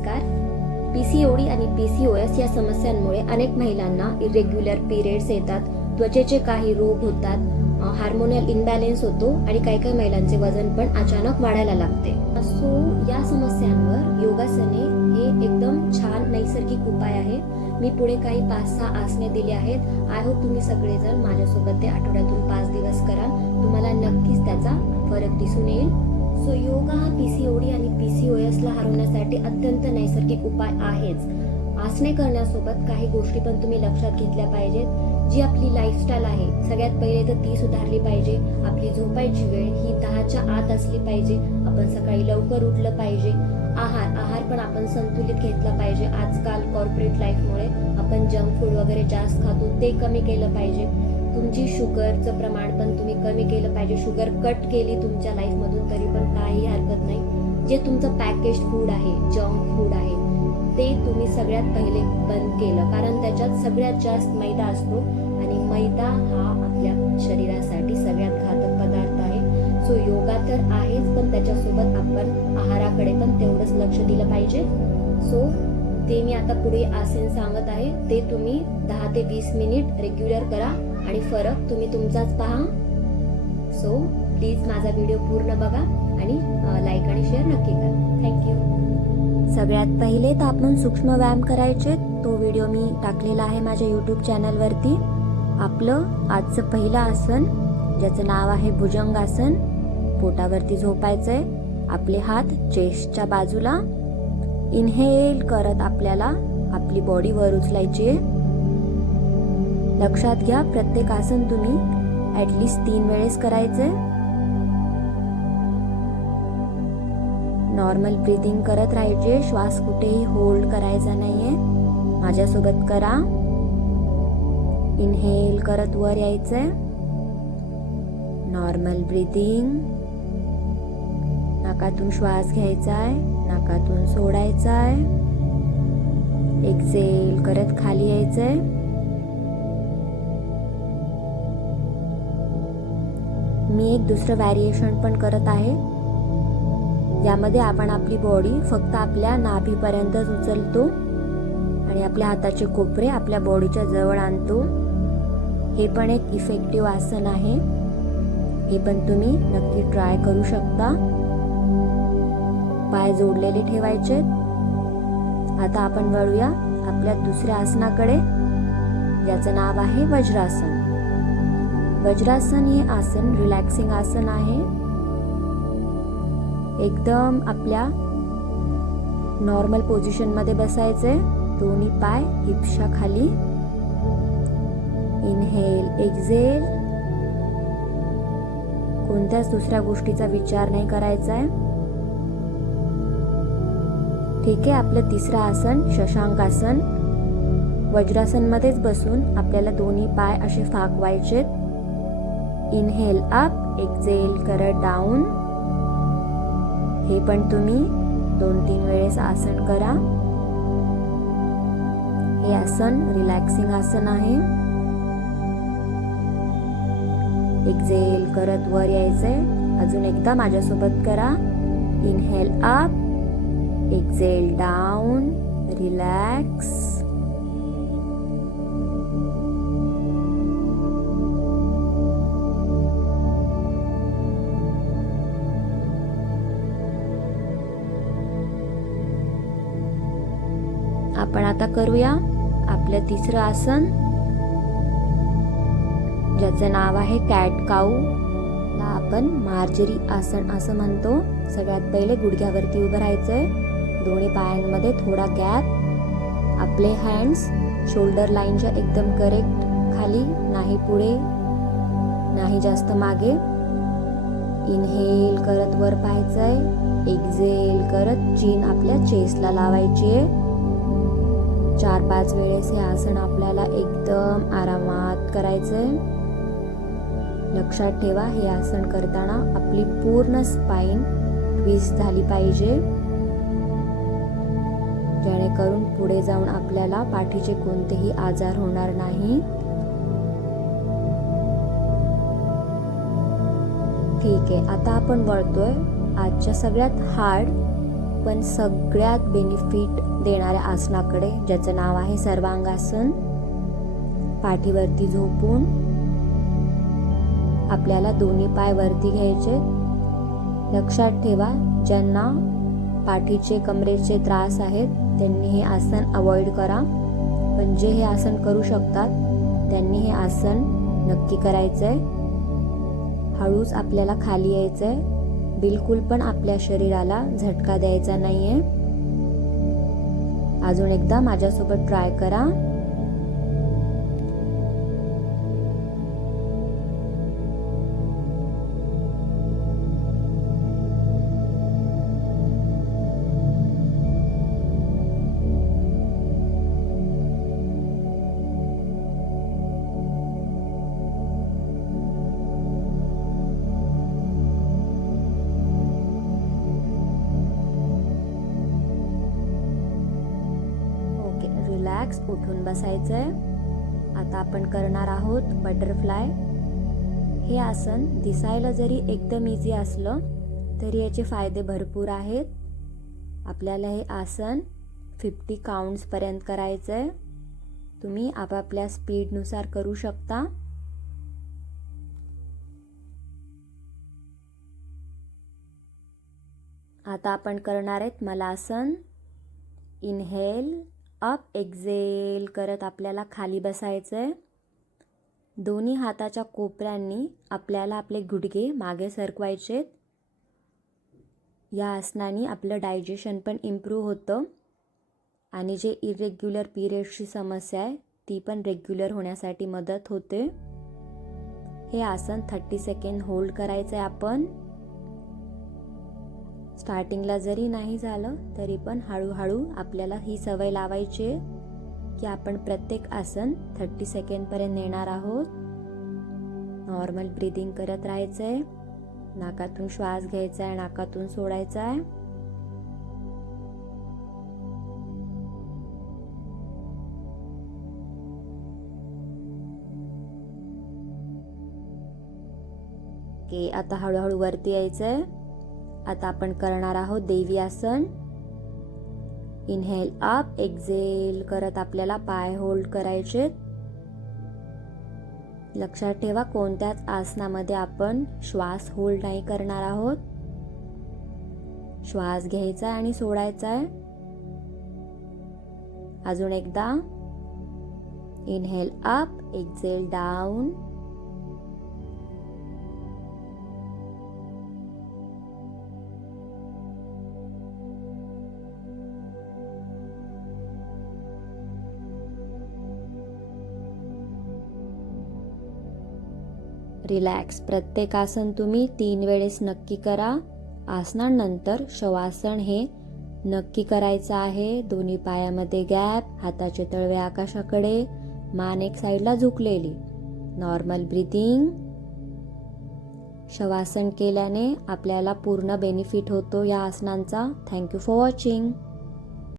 नमस्कार. पीसीओडी आणि पीसीओएस या समस्यांमुळे अनेक महिलांना इरेग्युलर पिरियड्स येतात. त्वचेचे काही रोग होतात. हार्मोनियल इनबॅलेन्स होतो आणि काही काही महिलांचे वजन पण अचानक वाढायला लागते. सो या समस्यांवर योगासने हे एकदम छान नैसर्गिक उपाय आहे. मी पुढे काही पाच सहा आसने दिली आहेत. आय होप तुम्ही सगळेजण माझ्यासोबत ते आठवड्यातून पाच दिवस कराल. तुम्हाला नक्कीच त्याचा फरक दिसून येईल. सो योगा हा पी सी ओडी आणि पी सी ओ एसला हरवण्यासाठी अत्यंत नैसर्गिक उपाय आहेच. आसने करण्यासोबत काही गोष्टी पण तुम्ही लक्षात घेतल्या पाहिजेत. जी आपली लाईफस्टाईल आहे सगळ्यात पहिले तर ती सुधारली पाहिजे. आपली झोपायची वेळ ही दहाच्या आत असली पाहिजे. आपण सकाळी लवकर उठलं पाहिजे. आहार आहार पण आपण संतुलित घेतला पाहिजे. आजकाल कॉर्पोरेट लाईफमुळे आपण जंक फूड वगैरे जास्त खातो ते कमी केलं पाहिजे. तुमची शुगरचं प्रमाण पण तुम्ही कमी केलं पाहिजे. शुगर कट केली तुमच्या लाईफमधून तरी पण काही हरकत नाही. जे तुमचं पॅकेज फूड आहे जंक फूड आहे ते तुम्ही सगळ्यात पहिले बंद केलं. कारण त्याच्यात सगळ्यात जास्त मैदा असतो आणि मैदा हा आपल्या शरीरासाठी सगळ्यात घातक पदार्थ आहे. सो योगा तर आहेच पण त्याच्यासोबत आपण आहाराकडे पण तेवढंच लक्ष दिलं पाहिजे. सो ते मी आता पुढे आसन सांगत आहे. ते तुम्ही दहा ते वीस मिनिट रेग्युलर करा. आणि फरक तुम्ही तुमचाच पहा. सो प्लीज माझा व्हिडिओ पूर्ण बघा आणि लाईक आणि शेअर नक्की करा. थँक्यू सगळ्यात पहिले तर आपण सूक्ष्म व्यायाम करायचे. तो व्हिडिओ मी टाकलेला आहे माझ्या यूट्यूब चॅनलवरती आपलं आजचं पहिलं आसन ज्याचं नाव आहे भुजंगासन पोटावरती झोपायचंय. आपले हात चेस्टच्या बाजूला. इनहेल करत आपल्याला आपली बॉडी वर उचलायची आहे. लक्षात घ्या प्रत्येक आसन तुम्ही ॲटलिस्ट तीन वेळेस करायचंय. नॉर्मल ब्रीदिंग करत राहायचे श्वास कुठेही होल्ड करायचा नाहीये. माझ्यासोबत करा. इनहेल करत वर यायचंय. नॉर्मल ब्रीदिंग नाकातून श्वास घ्यायचा आहे नाकातून सोडायचा आहे एक्सेल करत खाली यायचंय. मी एक दुसरं व्हॅरिएशन पण करत आहे. यामध्ये आपण आपली बॉडी फक्त आपल्या नाभीपर्यंतच उचलतो आणि आपल्या हाताचे कोपरे आपल्या बॉडीच्या जवळ आणतो. हे पण एक इफेक्टिव्ह आसन आहे. हे पण तुम्ही नक्की ट्राय करू शकता. पाय जोडलेले ठेवायचे. आता आपण वळूया आपल्या दुसऱ्या आसनाकडे. ज्याचं नाव आहे वज्रासन. वज्रासन हे आसन रिलॅक्सिंग आसन आहे. एकदम आपल्या नॉर्मल पोझिशनमध्ये बसायचे दोन्ही पाय हिपशा खाली इनहेल एक्झेल कोणत्याच दुसऱ्या गोष्टीचा विचार नाही करायचा आहे ठीक आहे आपलं तिसरं आसन शशांक आसन. वज्रासनमध्येच बसून आपल्याला दोन्ही पाय असे फाकवायचे इनहेल अप एक्झेल करत डाऊन हे पण तुम्ही दोन तीन वेळेस आसन करा. हे आसन रिलॅक्सिंग आसन आहे. एक्झेल करत वर यायचंय. अजून एकदा माझ्यासोबत करा. Inhale up exhale down relax आपण आता करूया आपलं तिसरं आसन. ज्याचं नाव आहे कॅट काऊ ला आपण मार्जरी आसन असं म्हणतो. सगळ्यात पहिले गुडघ्यावरती उभं राहायचंय. दोन्ही पायांमध्ये थोडा गॅप. आपले हँड्स शोल्डर लाईनच्या एकदम करेक्ट खाली नाही पुढे नाही जास्त मागे. इनहेल करत वर पाहायचंय. एक्झेल करत चीन आपल्या चेस्टला लावायची आहे पाच वेळेस हे आसन आपल्याला एकदम आरामात करायचं आहे लक्षात ठेवा हे आसन करताना आपली पूर्ण स्पाईन ट्विस्ट झाली पाहिजे. जेणेकरून पुढे जाऊन आपल्याला पाठीचे कोणतेही आजार होणार नाही. ठीक आहे आता आपण वळतोय आजच्या सगळ्यात हार्ड आपण सगळ्यात बेनिफिट देणाऱ्या आसनाकडे ज्याचं नाव आहे सर्वांगासन पाठीवरती झोपून आपल्याला दोन्ही पाय वरती घ्यायचे. लक्षात ठेवा ज्यांना पाठीचे कमरेचे त्रास आहेत त्यांनी हे आसन अवॉइड करा. पण जे हे आसन करू शकतात त्यांनी हे आसन नक्की करायचंय. हळूच आपल्याला खाली यायचंय. बिलकुल पण आपल्या शरीराला झटका द्यायचा नाहीये. अजून एकदा माझ्यासोबत ट्राय करा. रिलॅक्स उठून आहे आता आपण करणार आहोत बटरफ्लाय हे आसन दिसायला जरी एकदम इझी असलं तरी याचे फायदे भरपूर आहेत. आपल्याला हे आसन फिफ्टी काउंट्सपर्यंत करायचं आहे तुम्ही आपापल्या स्पीडनुसार करू शकता. आता आपण करणार आहेत मलासन. इनहेल अप एक्झेल करत आपल्याला खाली बसायचं आहे दोन्ही हाताच्या कोपऱ्यांनी आपल्याला आपले गुडघे मागे सरकवायचे. या आसनाने आपलं डायजेशन पण इम्प्रूव्ह होतं. आणि जे इरेग्युलर पिरियड्सची समस्या आहे ती पण रेग्युलर होण्यासाठी मदत होते. हे आसन थर्टी सेकंड होल्ड करायचं आहे आपण. स्टार्टिंगला जरी नाही झालं तरी पण हळूहळू आपल्याला ही सवय लावायची आहे की आपण प्रत्येक आसन थर्टी सेकंडपर्यंत नेणार आहोत. नॉर्मल ब्रिदिंग करत राहायचं आहे नाकातून श्वास घ्यायचा आहे नाकातून सोडायचा आहे की आता हळूहळू वरती यायचं आहे आता आपण करणार आहोत देवी आसन. इनहेल अप एक्झेल करत आपल्याला पाय होल्ड करायचे. लक्षात ठेवा कोणत्याच आसनामध्ये आपण श्वास होल्ड नाही करणार आहोत. श्वास घ्यायचा आणि सोडायचा आहे. अजून एकदा. Inhale up exhale down relax प्रत्येक आसन तुम्ही तीन वेळेस नक्की करा. आसनानंतर शवासन हे नक्की करायचं आहे. दोन्ही पायामध्ये गॅप हाताचे तळवे आकाशाकडे. मान एक साईडला झुकलेली. नॉर्मल ब्रिदिंग शवासन केल्याने आपल्याला पूर्ण बेनिफिट होतो या आसनांचा. Thank you for watching